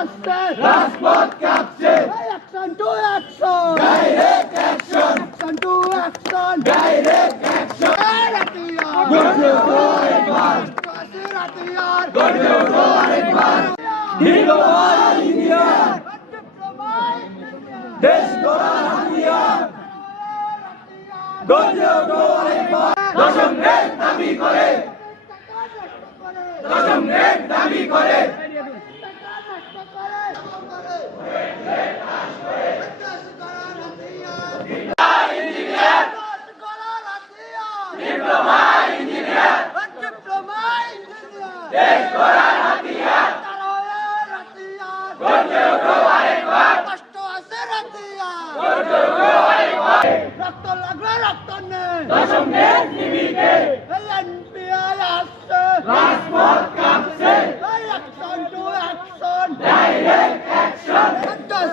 আসছে রাজপথ কাঁপছে। Action to action direct action action to action direct action গর্জে ওঠো আরেকবার গর্জে ওঠো আরেকবার হিন্দুবাদ ইন্ডিয়া দেশ গড়ার হাতিয়ার গর্জে ওঠো আরেকবার দশম গ্রেড দাবি করে দশম গ্রেড দাবি করে দেশ গড়ার হাতিয়ার গর্জে ওঠো আরেকবার কষ্ট আছে রাতিয়ার গর্জে ওঠো আরেকবার রক্ত লাগবে রক্ত নেই দশম গ্রেড নিবিকে এই এনপিআই আসছে রাজপথ কাঁপছে এই action to action direct action দেশ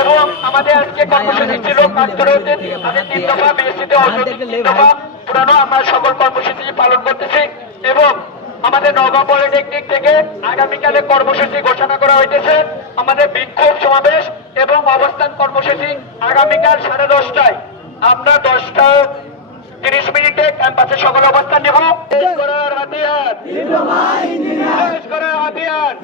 এবং আমাদের আজকে কর্মসূচি ছিল কান্তরতে আমি তিন দফা তিন দফা। পুরানো আমরা সকল কর্মসূচি পালন করতেছি এবং আমাদের নগাঁও পলিটেকনিক থেকে আগামীকালে কর্মসূচি ঘোষণা করা হইতেছে। আমাদের বিক্ষোভ সমাবেশ এবং অবস্থান কর্মসূচি আগামীকাল সাড়ে দশটায়। আমরা দশটা তিরিশ মিনিটে ক্যাম্পাসে সকল অবস্থান নেব। করার হাতিয়ার। করার হাতিয়ার।